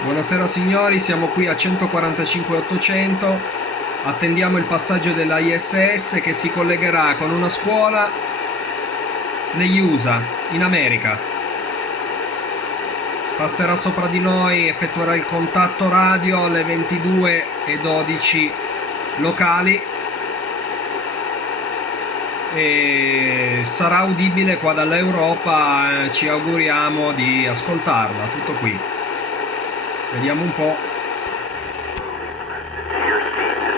Buonasera signori, siamo qui a 145-800, attendiamo il passaggio della ISS che si collegherà con una scuola negli USA, in America. Passerà sopra di noi, effettuerà il contatto radio alle 22:12 locali e sarà udibile qua dall'Europa, ci auguriamo di ascoltarla, tutto qui. Vediamo un po'.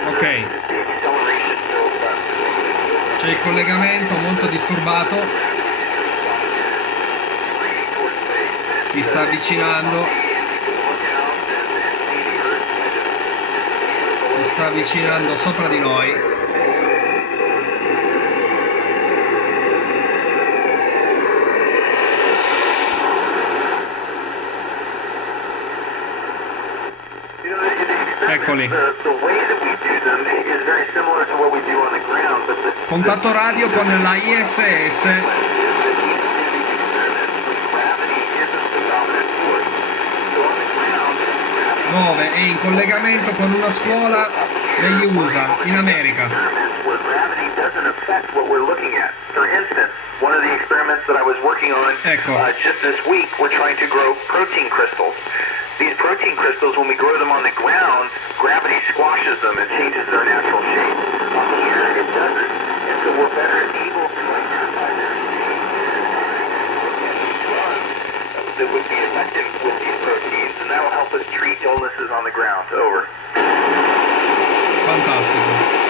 Ok. C'è il collegamento molto disturbato. Si sta avvicinando. Si sta avvicinando sopra di noi. Eccoli. Contatto radio con la ISS. Dove è in collegamento con una scuola negli USA, in America. Ecco. Just this week we're trying to grow protein crystals. These protein crystals, when we grow them on the ground, gravity squashes them and changes their natural shape. On here, it doesn't, and so we're better able to identify their drugs that would be effective with these proteins, and that will help us treat illnesses on the ground. Over. Fantastico.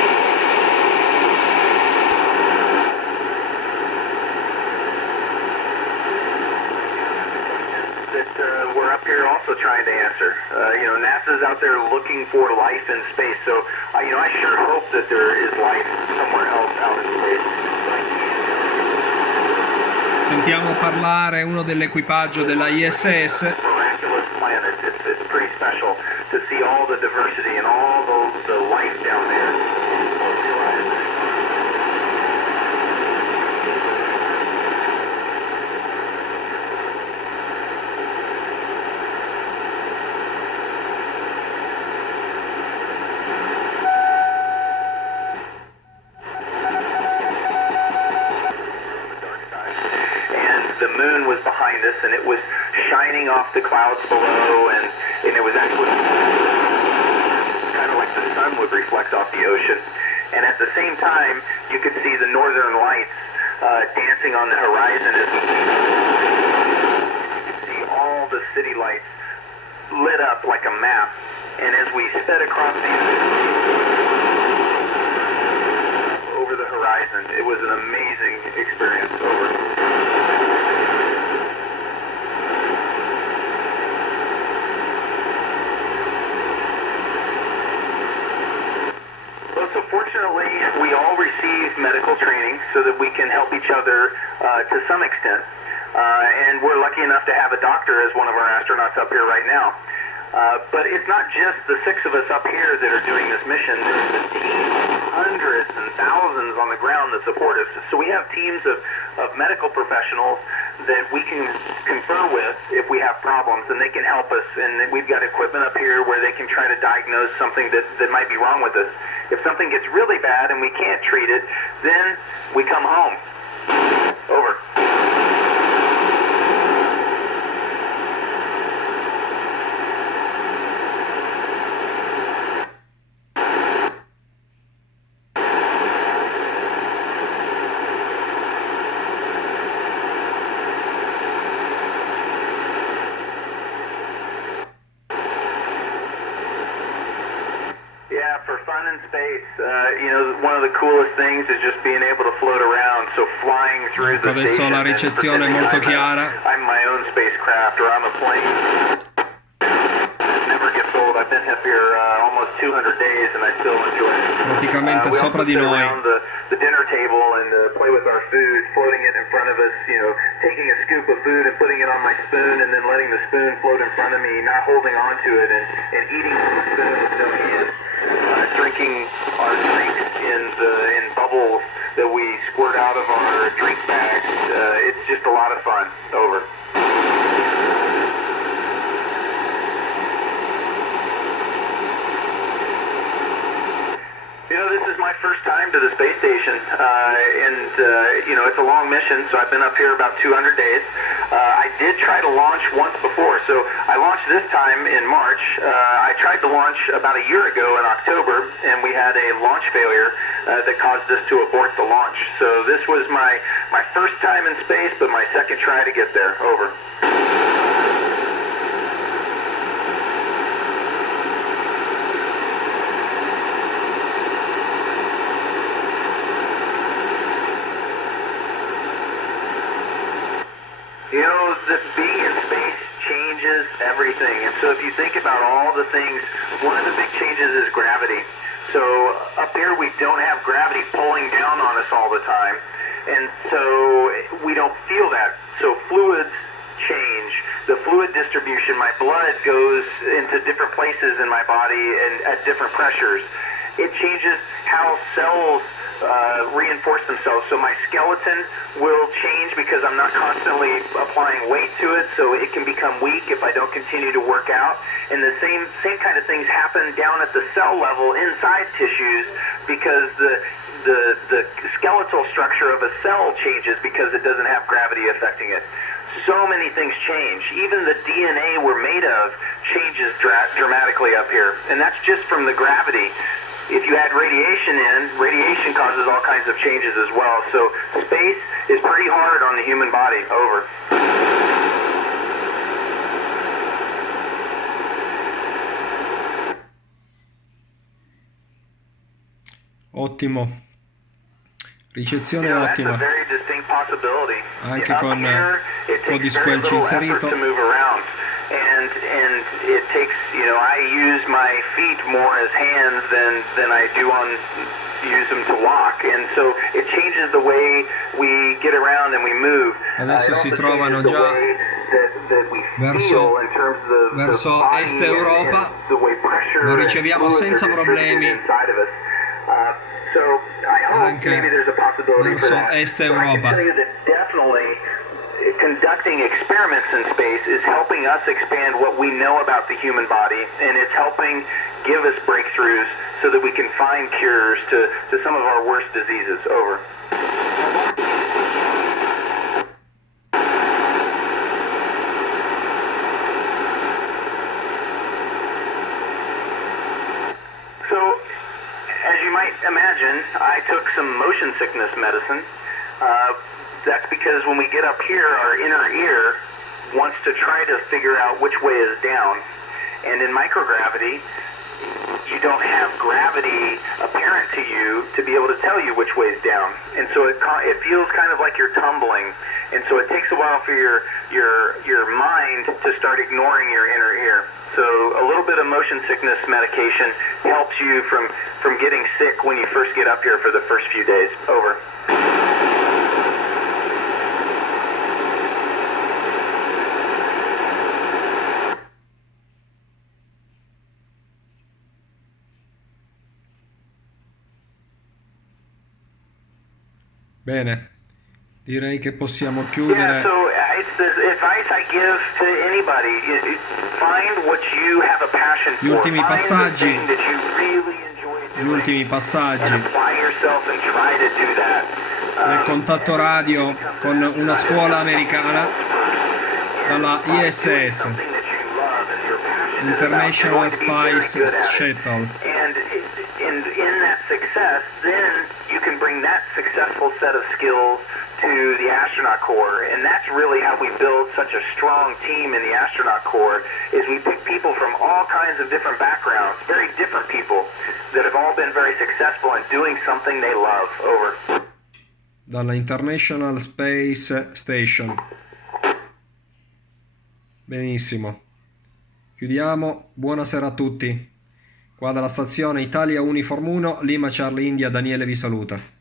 We're up here also trying to answer. NASA's out there looking for life in space, so I sure hope that there is life somewhere else out in space. Sentiamo parlare uno dell'equipaggio della ISS. It's pretty special to see all the diversity and all the life down there. The moon was behind us, and it was shining off the clouds below, and it was actually kind of like the sun would reflect off the ocean. And at the same time, you could see the northern lights dancing on the horizon. As you could see all the city lights lit up like a map. And as we sped across over the horizon, it was an amazing experience. Over. So fortunately, we all receive medical training so that we can help each other to some extent. And we're lucky enough to have a doctor as one of our astronauts up here right now. But it's not just the 6 of us up here that are doing this mission. There's a team of hundreds and thousands on the ground that support us. So we have teams of medical professionals that we can confer with if we have problems, and they can help us. And we've got equipment up here where they can try to diagnose something that might be wrong with us. If something gets really bad and we can't treat it, then we come home. Over. For fun in space, one of the coolest things is just being able to float around. So flying through the adesso station, la ricezione è molto chiara. I'm my own spacecraft, or I'm a plane. It never gets old. I've been up here almost 200 days, and I still enjoy it. Praticamente sopra di noi. The dinner table and play with our food, floating it in front of us. Taking a scoop of food and putting it on my spoon, and then letting the spoon float in front of me, not holding on to it, and eating the spoon with no hands. Drinking our drinks in bubbles that we squirt out of our drink bags. It's just a lot of fun. Over. my first time to the space station, you know, it's a long mission, so I've been up here about 200 days. I did try to launch once before, so I launched this time in March. I tried to launch about a year ago in October, and we had a launch failure that caused us to abort the launch. So this was my first time in space, but my second try to get there. Over. You know, being in space changes everything. And so if you think about all the things, one of the big changes is gravity. So up here we don't have gravity pulling down on us all the time. And so we don't feel that. So fluids change. The fluid distribution, my blood goes into different places in my body and at different pressures. It changes how cells reinforce themselves. So my skeleton will change because I'm not constantly applying weight to it, so it can become weak if I don't continue to work out. And the same kind of things happen down at the cell level inside tissues because the skeletal structure of a cell changes because it doesn't have gravity affecting it. So many things change. Even the DNA we're made of changes dramatically up here, and that's just from the gravity. If you add radiation in, radiation causes all kinds of changes as well. So space is pretty hard on the human body. Over. Ottimo. Ricezione ottima. Anche con un po' di squelch inserito. And it takes, you know, I use my feet more as hands than I do use them to walk, and so it changes the way we get around and we move. Adesso si trovano già verso Est Europa, lo riceviamo senza problemi anche verso Est Europa. Conducting experiments in space is helping us expand what we know about the human body, and it's helping give us breakthroughs so that we can find cures to some of our worst diseases. Over. So, as you might imagine, I took some motion sickness medicine. That's because when we get up here, our inner ear wants to try to figure out which way is down. And in microgravity, you don't have gravity apparent to you to be able to tell you which way is down. And so it feels kind of like you're tumbling. And so it takes a while for your mind to start ignoring your inner ear. So a little bit of motion sickness medication helps you from getting sick when you first get up here for the first few days. Over. Bene, direi che possiamo chiudere. Yeah, so it's the advice I give to anybody. Find what you have a passion for. Gli ultimi passaggi. Find the thing that you really enjoy doing. Gli ultimi passaggi. And apply yourself and try to do that. Nel contatto radio con una scuola americana dalla ISS, International Space Shuttle. And in that success, then you can bring that successful set of skills to the astronaut corps, and that's really how we build such a strong team in the astronaut corps, is we pick people from all kinds of different backgrounds, very different people that have all been very successful in doing something they love. Over. Dalla International Space Station. Benissimo. Chiudiamo. Buonasera a tutti. Qua dalla stazione Italia Uniform 1, Lima Charlie India, Daniele vi saluta.